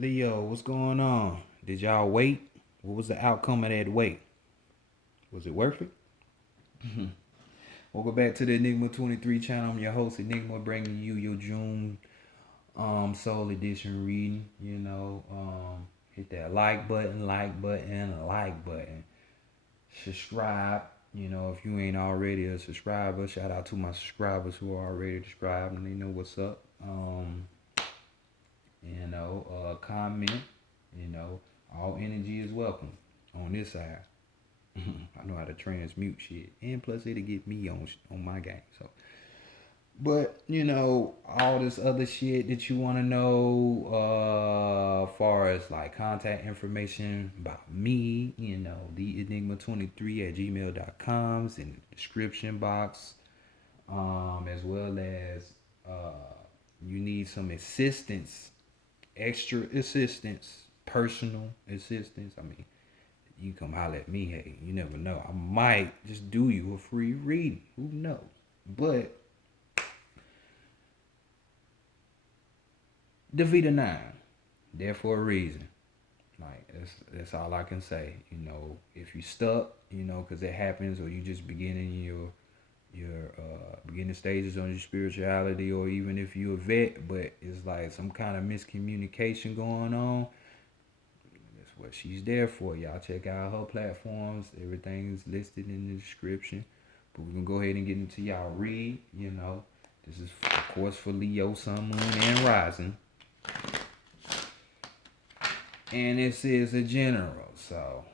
Leo, what's going on? Did y'all wait? What was the outcome of that wait? Was it worth it? Welcome back to the Enigma 23 channel. I'm your host, Enigma, bringing you your June Soul Edition reading. Hit that like button, like button. Subscribe. If you ain't already a subscriber, shout out to my subscribers who are already subscribed and they know what's up. Comment. You know, all energy is welcome on this side. I know how to transmute shit, and plus it'll get me on my game. So, but all this other shit that you want to know, far as like contact information about me, the enigma23@gmail.com's in the description box, as well as you need some assistance, extra assistance, personal assistance. I mean, you come holler at me. Hey, you never know. I might just do you a free reading. Who knows? But the Vita 9, there for a reason. Like that's all I can say. If you stuck, because it happens, or you just beginning your beginning stages on your spirituality, or even if you're a vet, but it's like some kind of miscommunication going on. That's what she's there for. Y'all check out her platforms. Everything's listed in the description. But we're gonna go ahead and get into y'all read. This is of course for Leo, Sun, Moon, and Rising. And this is a general, so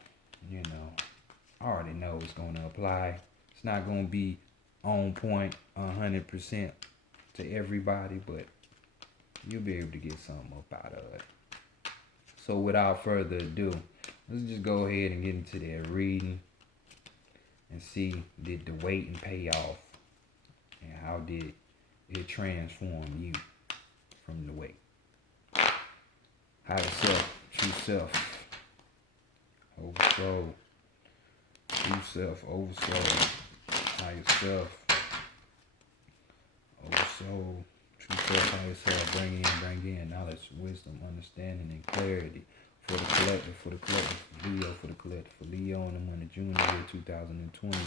I already know it's gonna apply. It's not gonna be on point 100% to everybody, but you'll be able to get something up out of it. So without further ado, let's just go ahead and get into that reading and see, did the waiting pay off, and how did it transform you from the wait. Higher self, true self, oversoul, true self, oversoul, higher self, oversoul, true self, higher self, bring in knowledge, wisdom, understanding, and clarity for the collective, for Leo, for the collective, for Leo in the month of June the year 2020,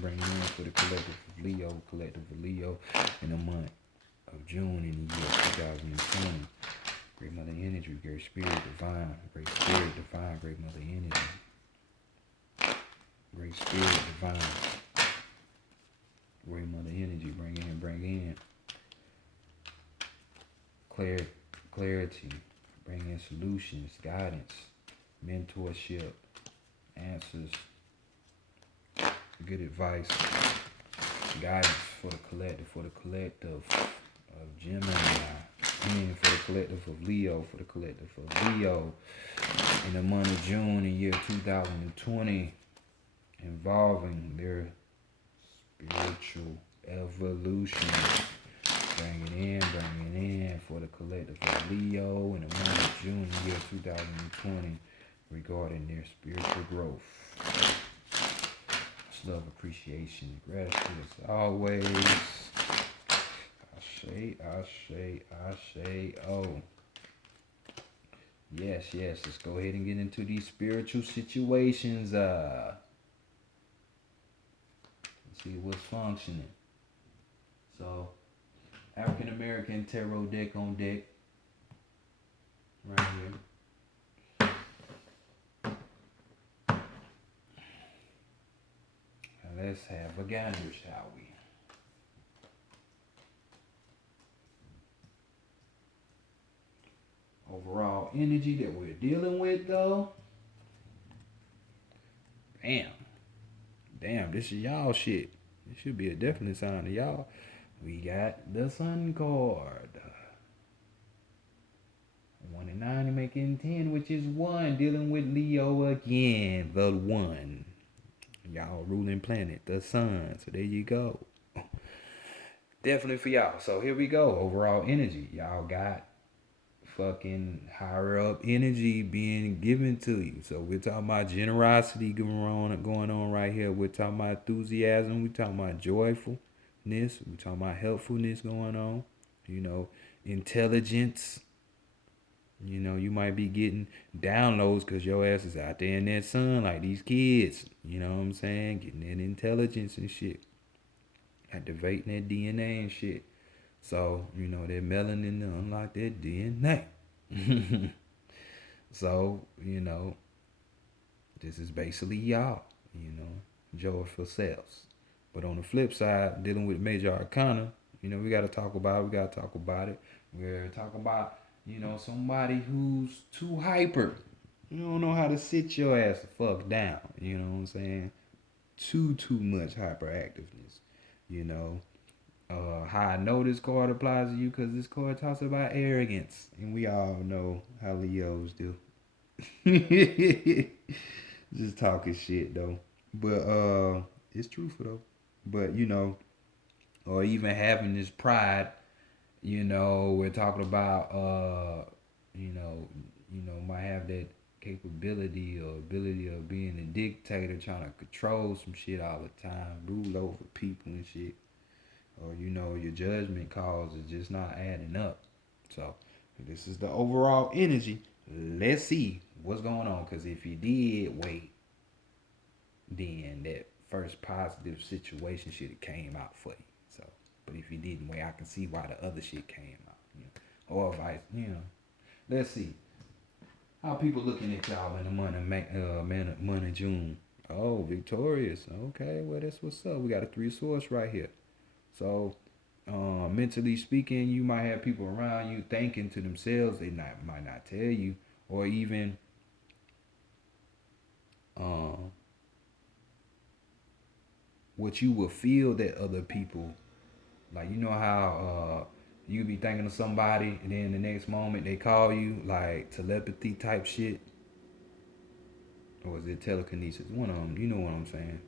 bring in for the collective of Leo, collective of Leo in the month of June in the year 2020. Great Mother Energy, Great Spirit Divine, Great Spirit Divine, Great Mother Energy, Great Spirit Divine, Great Mother Energy, bring in clarity, bring in solutions, guidance, mentorship, answers, good advice, guidance for the collective of Gemini. For the collective of Leo, in the month of June in the year 2020, involving their spiritual evolution. Bring it in for the collective of Leo in the month of June in the year 2020, regarding their spiritual growth. Much love, appreciation, gratitude as always. Ashe, oh. Yes, let's go ahead and get into these spiritual situations. Let's see what's functioning. So, African American Tarot deck on deck. Right here. Now let's have a gander, shall we? Overall energy that we're dealing with, though. Damn, this is y'all shit. This should be a definite sign of y'all. We got the Sun card. 1 and 9 making 10, which is 1. Dealing with Leo again. The 1. Y'all ruling planet, the Sun. So there you go. Definitely for y'all. So here we go. Overall energy. Y'all got fucking higher up energy being given to you. So we're talking about generosity going on right here. We're talking about enthusiasm. We're talking about joyfulness. We're talking about helpfulness going on. Intelligence. You know, you might be getting downloads because your ass is out there in that sun like these kids. You know what I'm saying? Getting that intelligence and shit. Activating that DNA and shit. So, you know, that melanin to unlock that DNA. So, you know, this is basically y'all, you know, joyful selves. But on the flip side, dealing with major arcana, you know, we gotta talk about it, we gotta talk about it. We're talking about, you know, somebody who's too hyper. You don't know how to sit your ass the fuck down. You know what I'm saying? Too much hyperactiveness. You know, how I know this card applies to you because this card talks about arrogance, and we all know how Leos do. Just talking shit though, but it's truthful though. But you know, or even having this pride. You know, we're talking about you know, might have that capability or ability of being a dictator, trying to control some shit all the time, rule over people and shit. Or you know, your judgment calls is just not adding up. So this is the overall energy. Let's see what's going on. Cause if you did wait, then that first positive situation should have came out for you. So, but if you didn't wait, I can see why the other shit came out. You know, or vice. You know, let's see how people looking at y'all in the month of June. Oh, victorious. Okay, well that's what's up. We got a 3 of Swords right here. So, mentally speaking, you might have people around you thinking to themselves. They might not tell you, or even um, what you will feel that other people like. You know how you be thinking of somebody, and then the next moment they call you, like telepathy type shit, or is it telekinesis? One of them. You know what I'm saying?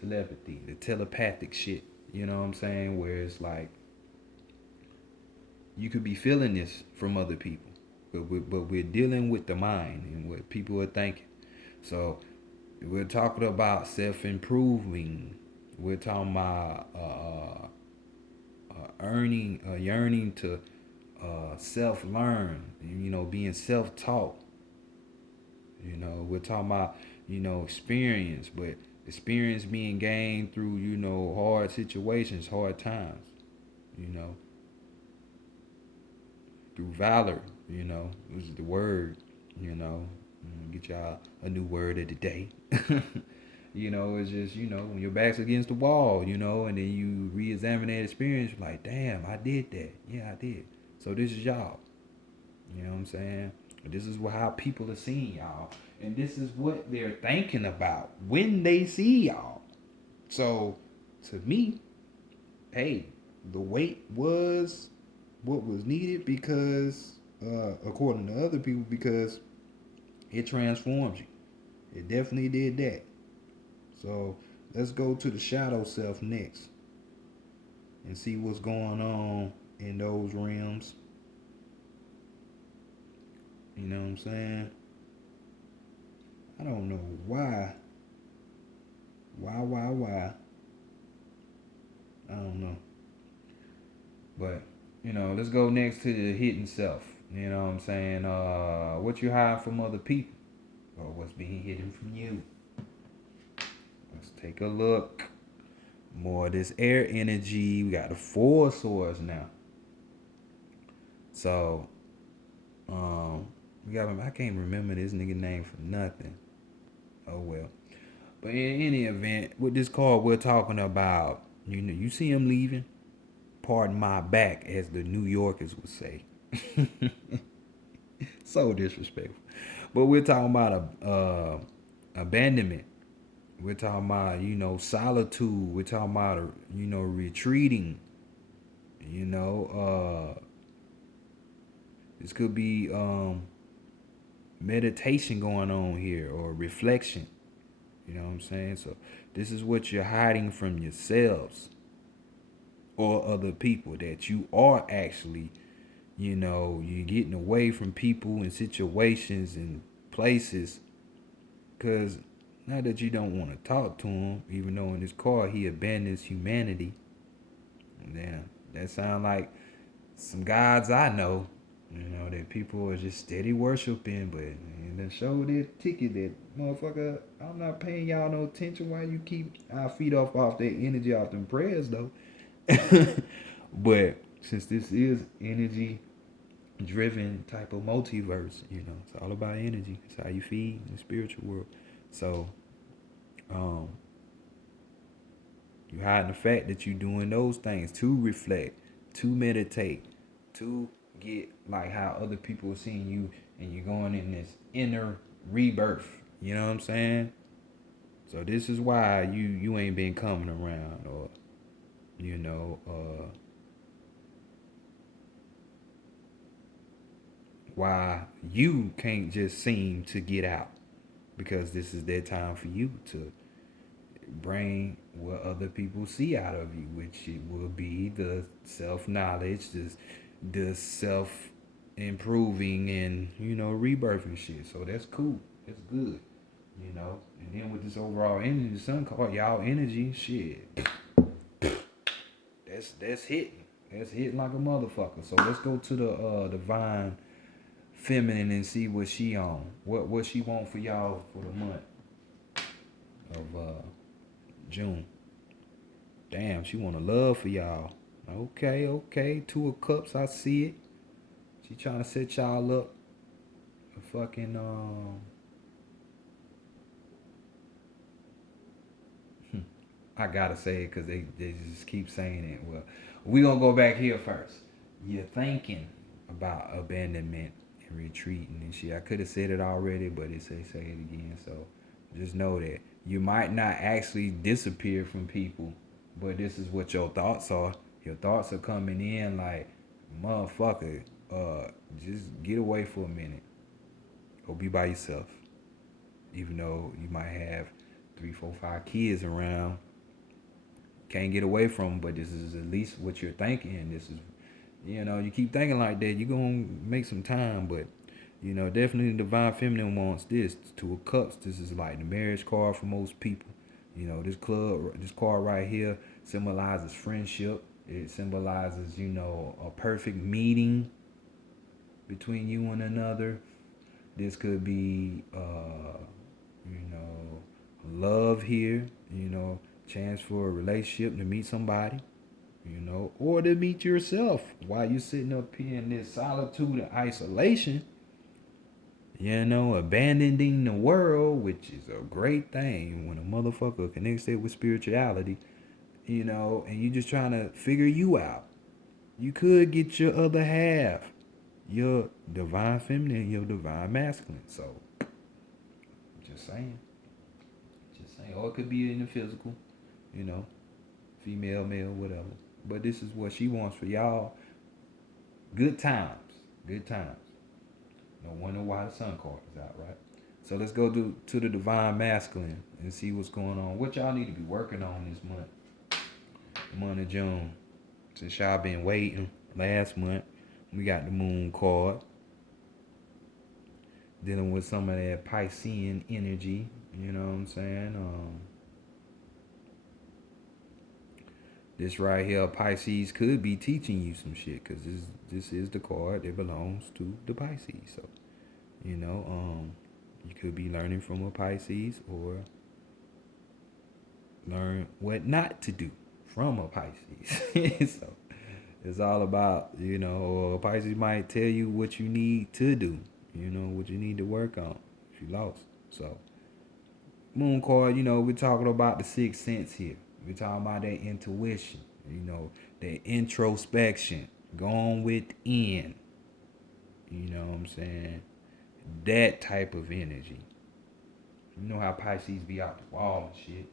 Telepathy, the telepathic shit. You know what I'm saying? Where it's like you could be feeling this from other people, but we're dealing with the mind and what people are thinking. So we're talking about self improving. We're talking about earning, yearning to self learn. You know, being self taught. You know, we're talking about experience, but experience being gained through hard situations, hard times. You know, through valor. You know, this is the word. You know, get y'all a new word of the day. You know, it's just, when your back's against the wall, and then you re-examine that experience, you're like, damn, I did that. Yeah, I did. So this is y'all. You know what I'm saying? This is how people are seeing y'all. And this is what they're thinking about when they see y'all. So to me, hey, the wait was what was needed because, according to other people, because it transforms you. It definitely did that. So let's go to the shadow self next and see what's going on in those realms. You know what I'm saying? I don't know why. Why? I don't know. But, let's go next to the hidden self. You know what I'm saying? What you hide from other people or what's being hidden from you. Let's take a look. More of this air energy. We got the 4 of Swords now. So, I can't remember this nigga name for nothing. Oh well. But in any event, with this card we're talking about, you see him leaving. Pardon my back, as the New Yorkers would say. So disrespectful. But we're talking about abandonment. We're talking about solitude. We're talking about retreating. This could be meditation going on here or reflection. You know what I'm saying? So this is what you're hiding from yourselves or other people, that you are actually, you're getting away from people and situations and places because not that you don't want to talk to him, even though in this card he abandons humanity. Damn, that sound like some gods I know. You know, that people are just steady worshiping, but and then show their ticket that motherfucker, I'm not paying y'all no attention. Why you keep our feet off that energy, off them prayers though? But since this is energy driven type of multiverse, you know, it's all about energy. It's how you feed in the spiritual world. So, um, you hiding the fact that you're doing those things to reflect, to meditate, to get like how other people are seeing you, and you're going in this inner rebirth. You know what I'm saying? So this is why you ain't been coming around, or you know, why you can't just seem to get out, because this is their time for you to bring what other people see out of you, which it will be the self knowledge, the self improving and you know rebirthing shit. So that's cool. That's good. You know. And then with this overall energy, the sun card, y'all energy, shit. That's hitting. That's hitting like a motherfucker. So let's go to the divine feminine and see what she on. What she want for y'all for the month of June. Damn, she want a love for y'all. Okay. Two of Cups, I see it. She trying to set y'all up. A fucking I gotta say it because they just keep saying it. Well, we gonna go back here first. You're thinking about abandonment and retreating and shit. I could have said it already, but it say it again. So just know that you might not actually disappear from people, but this is what your thoughts are. Your thoughts are coming in like, motherfucker, just get away for a minute. Go be by yourself. Even though you might have 3, 4, 5 kids around, can't get away from them, but this is at least what you're thinking. This is, you know, you keep thinking like that, you're gonna make some time, but you know, definitely the divine feminine wants this. Two of Cups, this is like the marriage card for most people. You know, this card right here symbolizes friendship. It symbolizes, you know, a perfect meeting between you and another. This could be, you know, love here, you know, chance for a relationship to meet somebody, you know, or to meet yourself while you're sitting up here in this solitude and isolation, you know, abandoning the world, which is a great thing when a motherfucker connects it with spirituality, you know, and you just trying to figure you out. You could get your other half, your divine feminine, your divine masculine. So, just saying. Just saying. Or it could be in the physical, you know, female, male, whatever. But this is what she wants for y'all. Good times. Good times. No wonder why the sun card is out, right? So let's go to the divine masculine and see what's going on. What y'all need to be working on this month. The month of June. Since y'all been waiting last month, we got the moon card. Dealing with some of that Piscean energy. You know what I'm saying? This right here, Pisces, could be teaching you some shit, because this is the card that belongs to the Pisces. So, you know, you could be learning from a Pisces, or learn what not to do from a Pisces. So it's all about, you know, or Pisces might tell you what you need to do, you know, what you need to work on if you lost. So moon card, you know, we're talking about the sixth sense here. We're talking about that intuition, you know, that introspection, going within, you know what I'm saying? That type of energy. You know how Pisces be out the wall and shit.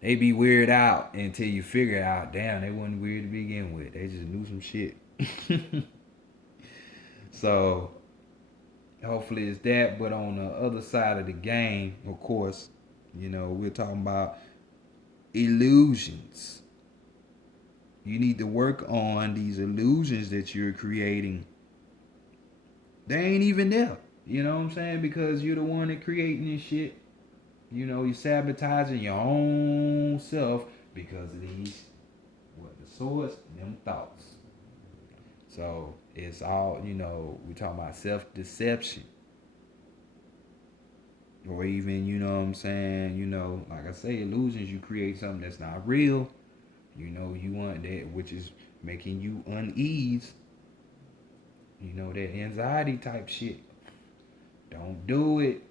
They be weird out until you figure out, damn, they wasn't weird to begin with. They just knew some shit. So hopefully it's that. But on the other side of the game, of course, you know, we're talking about illusions. You need to work on these illusions that you're creating. They ain't even there. You know what I'm saying? Because you're the one that creating this shit. You know, you're sabotaging your own self because of these, what, the source, them thoughts. So it's all, we talking about self-deception. Or even, what I'm saying, like I say, illusions, you create something that's not real. You want that, which is making you unease. That anxiety type shit. Don't do it.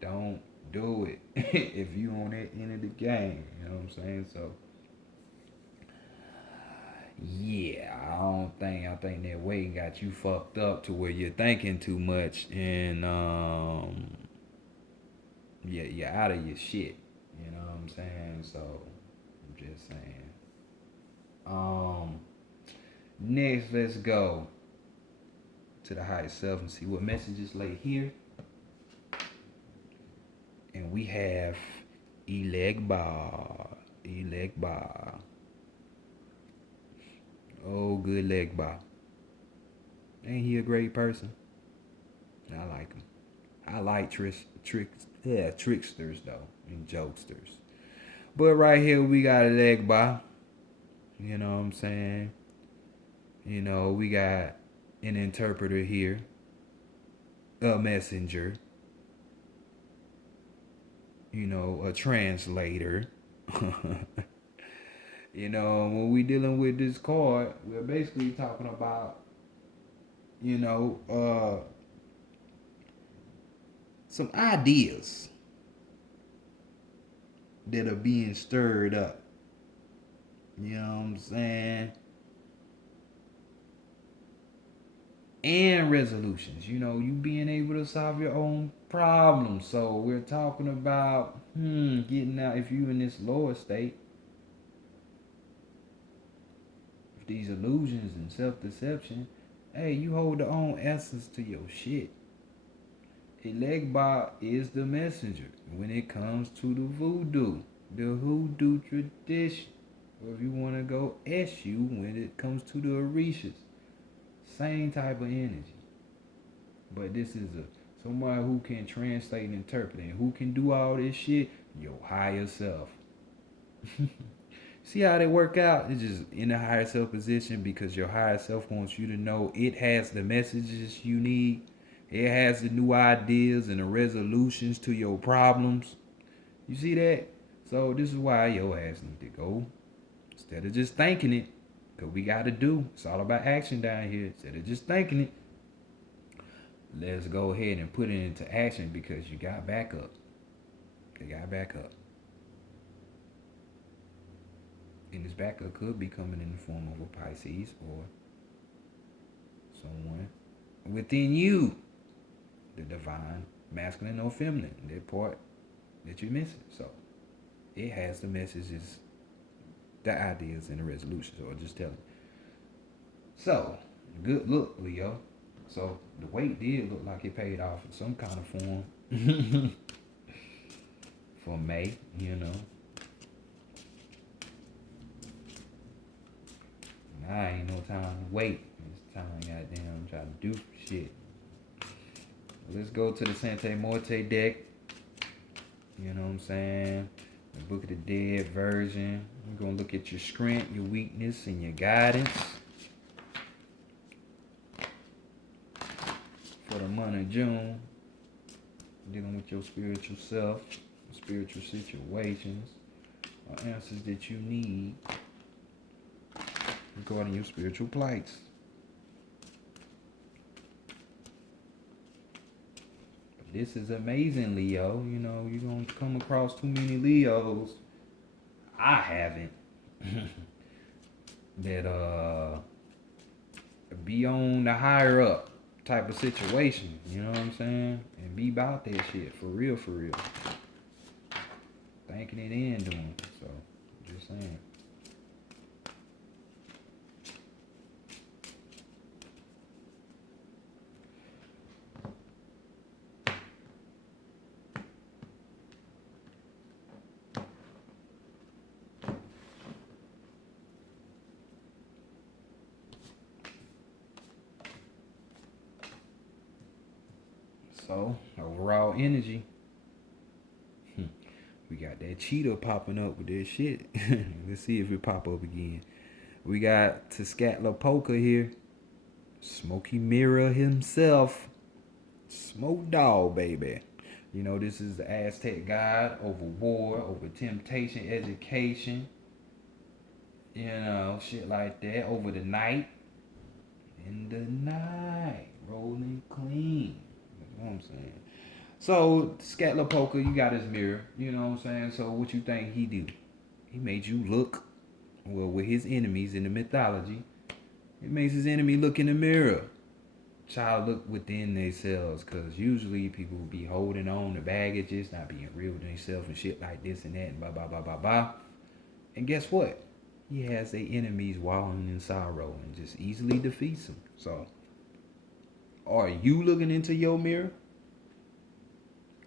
Don't do it. If you on that end of the game, you know what I'm saying? So yeah, I think that weight got you fucked up to where you're thinking too much and yeah, you're out of your shit. You know what I'm saying? So I'm just saying. Um Next let's go to the higher self and see what messages lay here. And we have Elegba. Elegba. Oh, good Legba. Ain't he a great person? I like him. I like tricksters though, and jokesters. But right here we got Legba. You know what I'm saying? We got an interpreter here, a messenger, a translator. When we dealing with this card, we're basically talking about, you know, uh, some ideas that are being stirred up. You know what I'm saying? And resolutions. You being able to solve your own problems. So we're talking about getting out if you in this lower state, if these illusions and self-deception, hey, you hold the own essence to your shit. Elegba is the messenger when it comes to the hoodoo tradition. Or if you want to go SU when it comes to the Orishas, same type of energy. But this is somebody who can translate and interpret and who can do all this shit, your higher self. See how they work out? It's just in a higher self position because your higher self wants you to know it has the messages you need. It has the new ideas and the resolutions to your problems. You see that? So this is why your ass need to go. Instead of just thinking it, because we got to do. It's all about action down here. Instead of just thinking it, let's go ahead and put it into action because you got backup. You got backup. And this backup could be coming in the form of a Pisces or someone within you. The divine, masculine or feminine, that part that you're missing. So it has the messages, the ideas, and the resolutions, or just tell it. So, good look, Leo. So the weight did look like it paid off in some kind of form for May, Now ain't no time to wait. It's time, goddamn, try to do shit. Let's go to the Sante Morte deck. You know what I'm saying? The Book of the Dead version. We're going to look at your strength, your weakness, and your guidance for the month of June. Dealing with your spiritual self, spiritual situations, or answers that you need regarding your spiritual plights. This is amazing, Leo. You're going to come across too many Leos. I haven't. That be on the higher up type of situation. You know what I'm saying? And be about that shit. For real, for real. Thinking it and doing it. So, just saying. So, overall energy. We got that cheetah popping up with this shit. Let's see if it pop up again. We got Tezcatlipoca here. Smoky Mirror himself. Smoke Dog, baby. You know, this is the Aztec god over war, over temptation, education, you know, shit like that. Over the night. In the night. Rolling clean. That's what I'm saying. So, Scatlapoca, you got his mirror. You know what I'm saying? So, what you think he do? He made you look, well, with his enemies in the mythology, he makes his enemy look in the mirror. Child look within themselves, because usually people will be holding on to baggages, not being real with themselves and shit like this and that and blah, blah, blah, blah, blah. And guess what? He has their enemies wallowing in sorrow and just easily defeats them. So, are you looking into your mirror?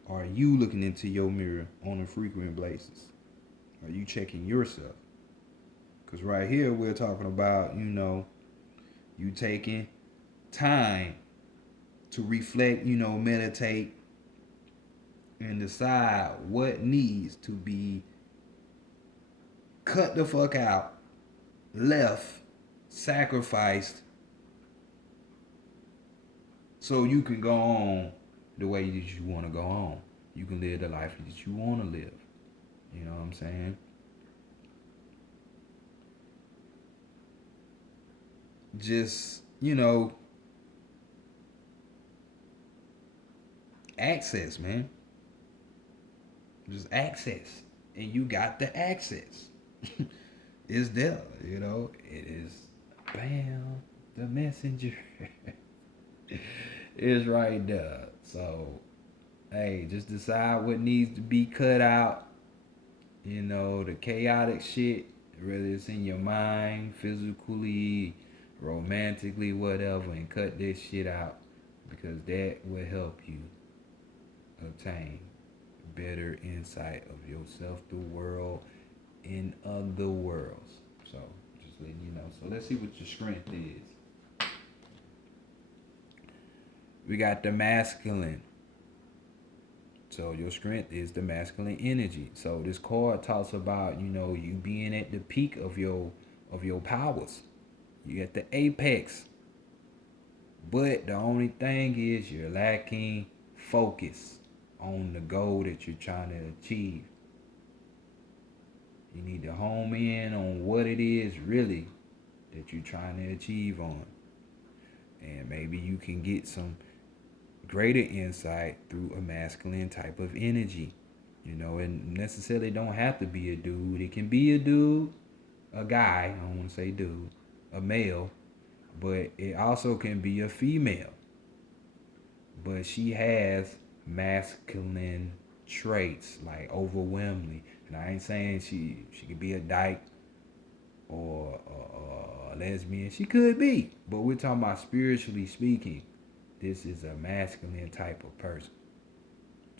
Are you looking into your mirror on a frequent basis? Are you checking yourself? Because right here, we're talking about, you know, you taking time to reflect, you know, meditate, and decide what needs to be cut the fuck out, left, sacrificed, so you can go on the way that you want to go on. You can live the life that you want to live. You know what I'm saying? Just, you know, access, man. Just access. And you got the access. It's there, you know. It is, bam, the messenger is right there. So, hey, just decide what needs to be cut out. You know, the chaotic shit, whether it's in your mind, physically, romantically, whatever, and cut this shit out, because that will help you obtain better insight of yourself, the world, in other worlds. So, just letting you know. So, let's see what your strength is. We got the masculine. So your strength is the masculine energy. So this card talks about, you know, you being at the peak of your powers. You at the apex. But the only thing is you're lacking focus on the goal that you're trying to achieve. You need to home in on what it is really that you're trying to achieve on. And maybe you can get some greater insight through a masculine type of energy. You know, it necessarily don't have to be a dude. It can be a dude, a guy, I don't want to say dude, a male, but it also can be a female. But she has masculine traits, like overwhelmingly. And I ain't saying she could be a dyke or a lesbian. She could be. But we're talking about spiritually speaking. This is a masculine type of person.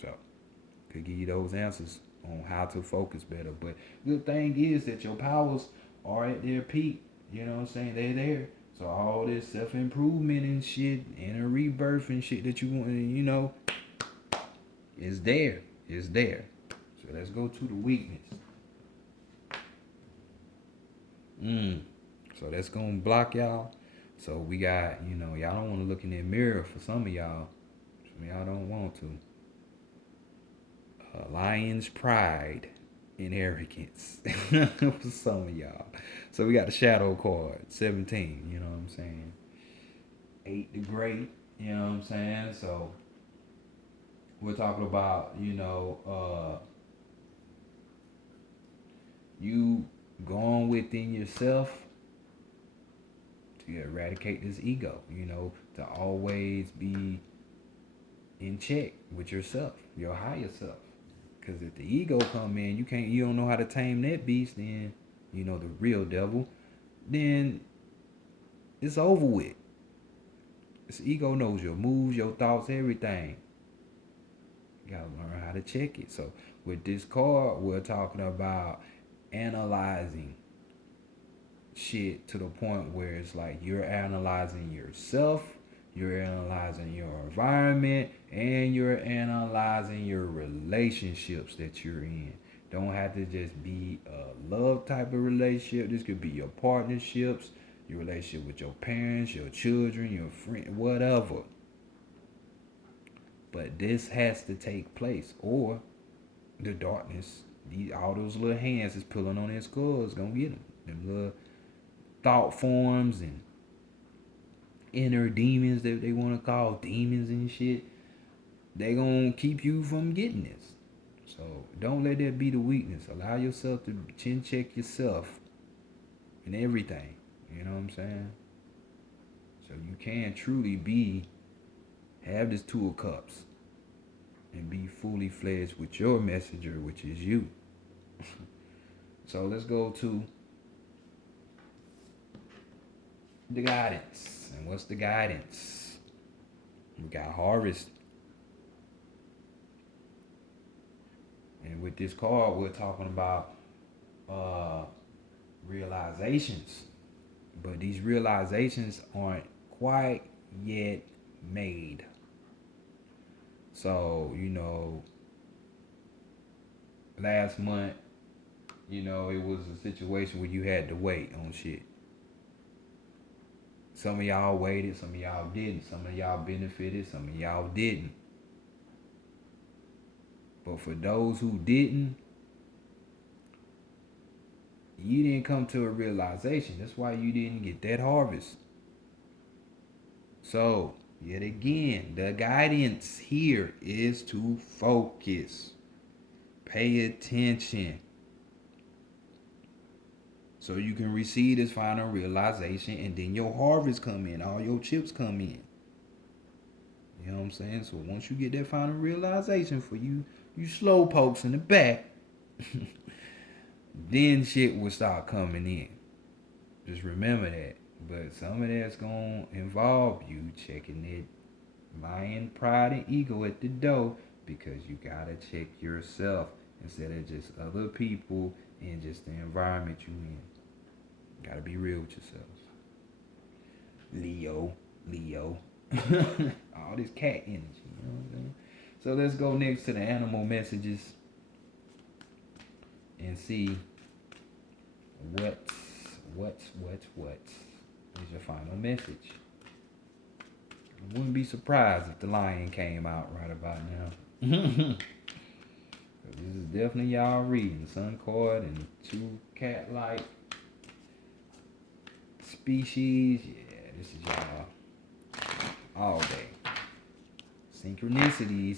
So, could give you those answers on how to focus better. But the thing is that your powers are at their peak. You know what I'm saying? They're there. So all this self-improvement and shit, inner rebirth and shit that you want, you know, is there. It's there. So let's go to the weakness. So that's going to block y'all. So we got, you know, y'all don't want to look in that mirror for some of y'all. Some of y'all don't want to. Lion's pride and arrogance for some of y'all. So we got the shadow card, 17, you know what I'm saying? 8 the great, you know what I'm saying? So we're talking about, you know, you going within yourself to eradicate this ego, you know, to always be in check with yourself, your higher self. Because if the ego come in, you don't know how to tame that beast, then, you know, the real devil, then it's over with. This ego knows your moves, your thoughts, everything. You gotta learn how to check it. So with this card, we're talking about analyzing shit to the point where it's like you're analyzing yourself, you're analyzing your environment, and you're analyzing your relationships that you're in. Don't have to just be a love type of relationship. This could be your partnerships, your relationship with your parents, your children, your friend, whatever. But this has to take place, or the darkness, all those little hands is pulling on their skulls, gonna get them. Them little thought forms and inner demons that they want to call demons and shit. They gonna keep you from getting this. So don't let that be the weakness. Allow yourself to chin check yourself in everything. You know what I'm saying? So you can truly have this two of cups and be fully fledged with your messenger, which is you. So let's go to the guidance. And what's the guidance? We got harvest. And with this card, we're talking about realizations. But these realizations aren't quite yet made. So, last month, it was a situation where you had to wait on shit. Some of y'all waited, some of y'all didn't. Some of y'all benefited, some of y'all didn't. But for those who didn't, you didn't come to a realization. That's why you didn't get that harvest. So, yet again, the guidance here is to focus. Pay attention. So you can receive this final realization, and then your harvest come in. All your chips come in. You know what I'm saying? So once you get that final realization for you slow pokes in the back, then shit will start coming in. Just remember that. But some of that's going to involve you checking that mind, pride, and ego at the door, because you got to check yourself instead of just other people and just the environment you in. You got to be real with yourselves. Leo. All this cat energy, you know what I'm saying? So let's go next to the animal messages and see what's is your final message. I wouldn't be surprised if the lion came out right about now. This is definitely y'all reading. Sun card and two cat-like species. Yeah, this is y'all all day. Synchronicities.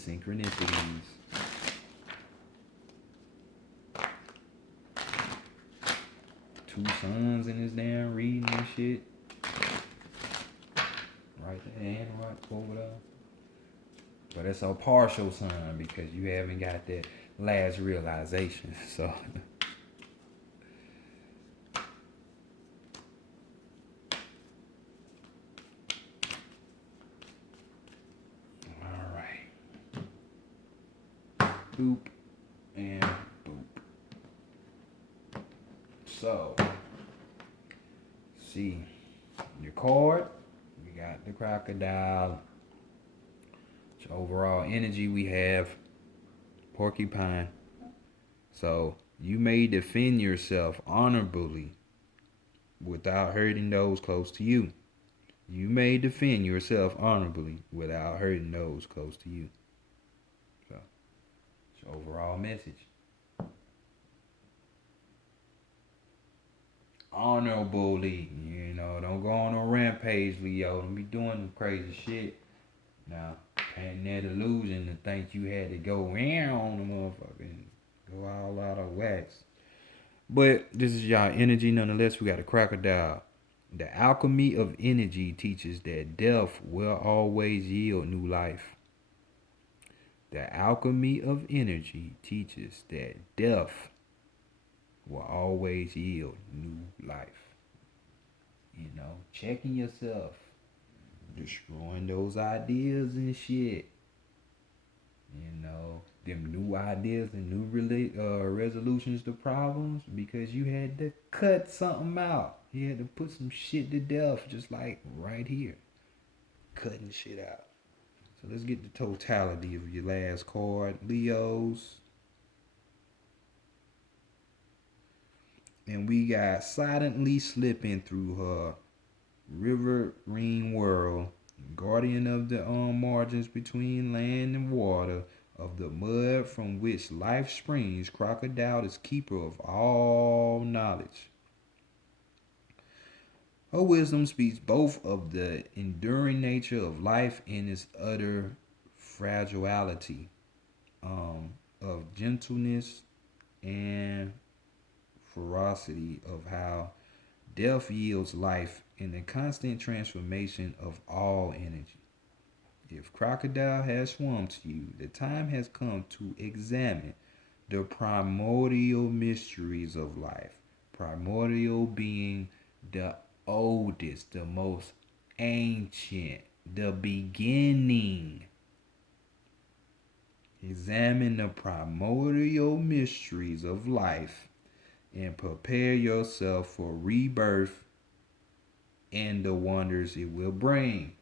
Two suns in this damn reading and shit. Right there and right over there. But it's a partial sun because you haven't got that last realization. So alright. Boop and boop. So see your card. We got the crocodile. So overall energy we have porcupine. So you may defend yourself honorably without hurting those close to you. You may defend yourself honorably without hurting those close to you. So it's your overall message. Honorably, don't go on a rampage, Leo. Don't be doing crazy shit. Now, painting that illusion to think you had to go on the motherfucker and go all out of wax. But this is y'all energy nonetheless. We got a crocodile. The alchemy of energy teaches that death will always yield new life. The alchemy of energy teaches that death will always yield new life. Checking yourself. Destroying those ideas and shit. Them new ideas and new resolutions to problems, because you had to cut something out. You had to put some shit to death, just like right here. Cutting shit out. So let's get the totality of your last card, Leos. And we got silently slipping through her riverine world, guardian of the margins between land and water, of the mud from which life springs, crocodile is keeper of all knowledge. Her wisdom speaks both of the enduring nature of life and its utter fragility, of gentleness and ferocity, of how death yields life, and the constant transformation of all energy. If crocodile has swum to you, the time has come to examine the primordial mysteries of life. Primordial being the oldest, the most ancient, the beginning. Examine the primordial mysteries of life and prepare yourself for rebirth and the wonders it will bring.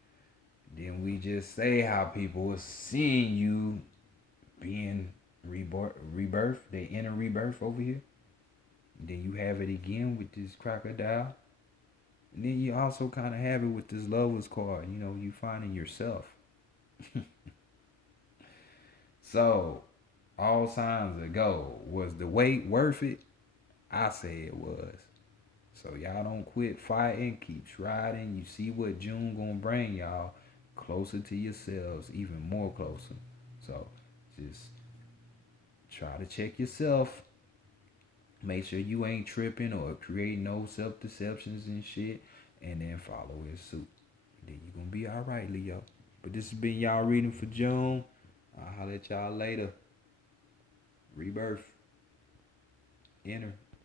Then we just say how people are seeing you being rebirth. They enter rebirth over here. Then you have it again with this crocodile. And then you also kind of have it with this lover's card. You know, you finding yourself. So, all signs of go. Was the wait worth it? I say it was. So y'all don't quit fighting, keep striding. You see what June gonna bring y'all closer to yourselves, even more closer. So just try to check yourself. Make sure you ain't tripping or creating no self-deceptions and shit. And then follow his suit. Then you gonna be alright, Leo. But this has been y'all reading for June. I'll holler at y'all later. Rebirth. Enter.